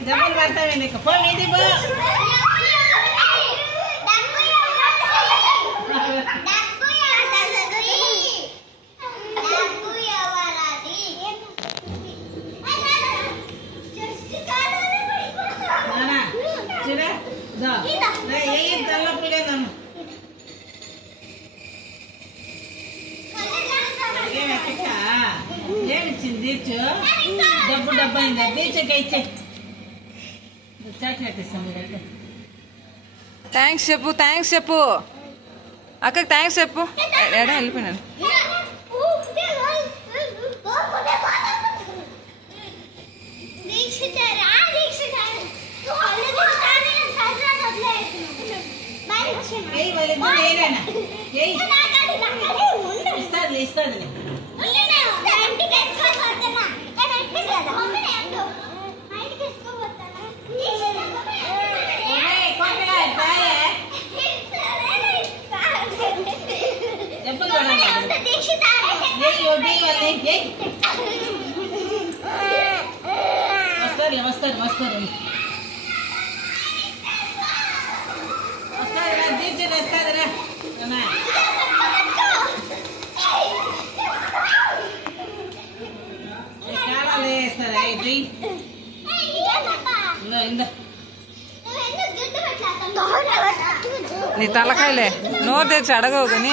जबल करता है पो वीदी पो डब्बू डब्बा థ్యాంక్స్ చెప్పు అక్కకి థ్యాంక్స్ చెప్పు ఎడా వెళ్ళిపోయినాను నీ తలకాయలే నోరు తెచ్చి అడగవు కానీ